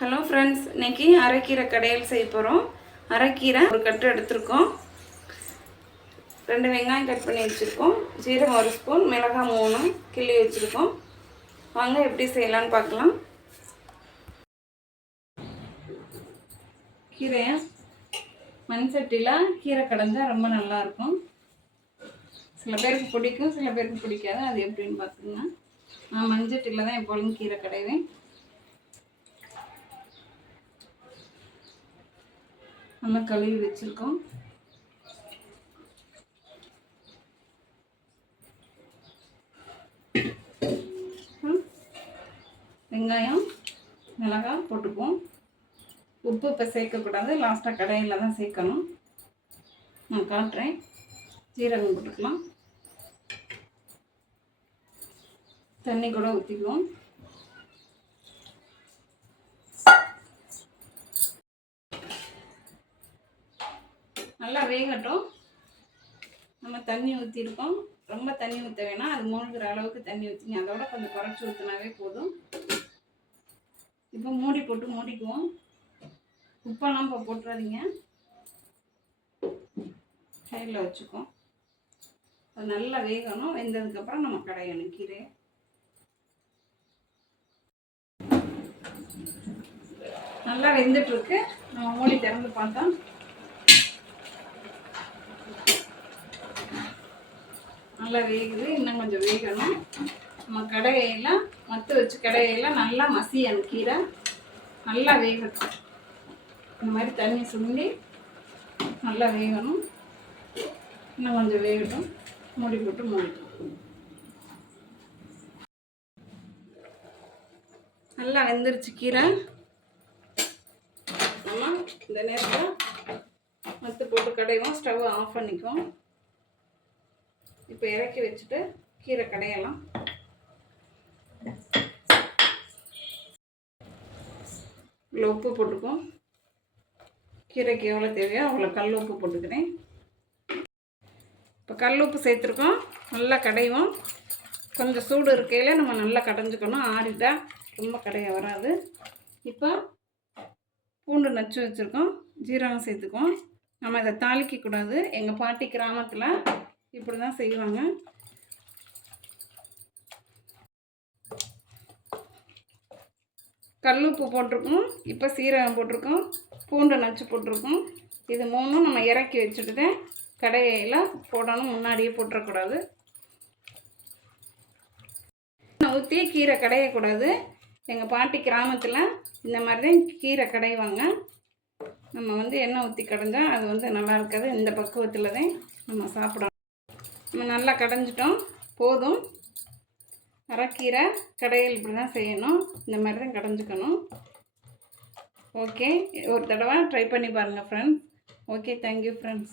Hello friends, இன்றைக்கி அரைக்கீரை கடையில் செய்ய போகிறோம். அரைக்கீரை ஒரு கட்டு எடுத்துருக்கோம். 2 வெங்காயம் கட் பண்ணி வச்சுருக்கோம். ஜீரகம் 1 ஸ்பூன், மிளகாய் 3 கிள்ளி வச்சுருக்கோம். வாங்க எப்படி செய்யலான்னு பார்க்கலாம். கீரையை மண் சட்டியில் கீரை கடைஞ்சால் ரொம்ப நல்லாயிருக்கும். சில பேருக்கு பிடிக்கும், சில பேருக்கு பிடிக்காது. அது எப்படின்னு பார்த்துங்க. நான் மண் சட்டியில் தான் எப்பொழுதும் கீரை கடைவேன். நல்லா கழுவி வச்சுருக்கோம். வெங்காயம் மிளகாய் போட்டுப்போம். உப்பு இப்போ சேர்க்கக்கூடாது, லாஸ்ட்டாக கடையில் தான் சேர்க்கணும். நான் காட்டுறேன். ஜீரகம் போட்டுக்கலாம். தண்ணி கூட ஊற்றிக்குவோம். நல்லா வேகட்டும். நம்ம தண்ணி ஊற்றிருக்கோம். ரொம்ப தண்ணி ஊற்ற வேணாம், அது மூழ்கிற அளவுக்கு தண்ணி ஊற்றிங்க. அதோட கொஞ்சம் குறைச்சி ஊற்றினாவே போதும். இப்போ மூடி போட்டு மூடிக்குவோம். உப்பெல்லாம் இப்போ போட்டுறாதீங்க, சைடில் வச்சுக்குவோம். அது நல்லா வேகணும். வெந்ததுக்கப்புறம் நம்ம கடையணும் கீரை. நல்லா வெந்துட்டுருக்கு. நம்ம மூடி திறந்து பார்த்தா நல்லா வேகுது. இன்னும் கொஞ்சம் வேகணும். நம்ம கடையெல்லாம் மத்து வச்சு கடையெல்லாம் நல்லா மசியணும். கீரை நல்லா வேகட்டும். இந்த மாதிரி தண்ணி சுண்டி நல்லா வேகணும். இன்னும் கொஞ்சம் வேகட்டும். மூடி போட்டு மூடிட்டோம். நல்லா வெந்துருச்சு கீரை. நம்ம இந்த நேரத்தில் மத்து போட்டு கடைவோம். ஸ்டவ் ஆஃப் பண்ணிக்குவோம். இப்போ இறக்கி வச்சுட்டு கீரை கடையலாம். இவ்வளோ உப்பு போட்டுக்குவோம். கீரைக்கு எவ்வளோ தேவையோ அவ்வளோ கல் உப்பு போட்டுக்கிறேன். இப்போ கல் உப்பு சேர்த்துருக்கோம். நல்லா கடைவோம். கொஞ்சம் சூடு இருக்கையில் நம்ம நல்லா கடைஞ்சிக்கணும். ஆறிட்டா ரொம்ப கடைய வராது. இப்போ பூண்டு நச்சு வச்சுருக்கோம். ஜீரகம் சேர்த்துக்குவோம். நம்ம இதை தாளிக்கக்கூடாது. எங்கள் பாட்டி கிராமத்தில் இப்படி தான் செய்வாங்க. கல்லுப்பு போட்டிருக்கோம். இப்போ சீரகம் போட்டிருக்கோம். பூண்டு நச்சு போட்டிருக்கோம். இது 3 நம்ம இறக்கி வச்சுட்டு கடையில் போடணும். முன்னாடியே போட்டுறக்கூடாது. ஊற்றி கீரை கடையக்கூடாது. எங்கள் பாட்டி கிராமத்தில் இந்த மாதிரி தான் கீரை கடைவாங்க. நம்ம எண்ணெய் ஊற்றி கடைஞ்சா அது நல்லா இருக்காது. இந்த பக்குவத்தில் தான் நம்ம சாப்பிடணும். நம்ம நல்லா கடைஞ்சிட்டோம். போதும். அரைக்கீரை கடையில் இப்படி தான் செய்யணும். இந்த மாதிரி தான் கடைஞ்சிக்கணும். ஓகே, ஒரு தடவை ட்ரை பண்ணி பாருங்கள் ஃப்ரெண்ட்ஸ். Okay, thank you friends.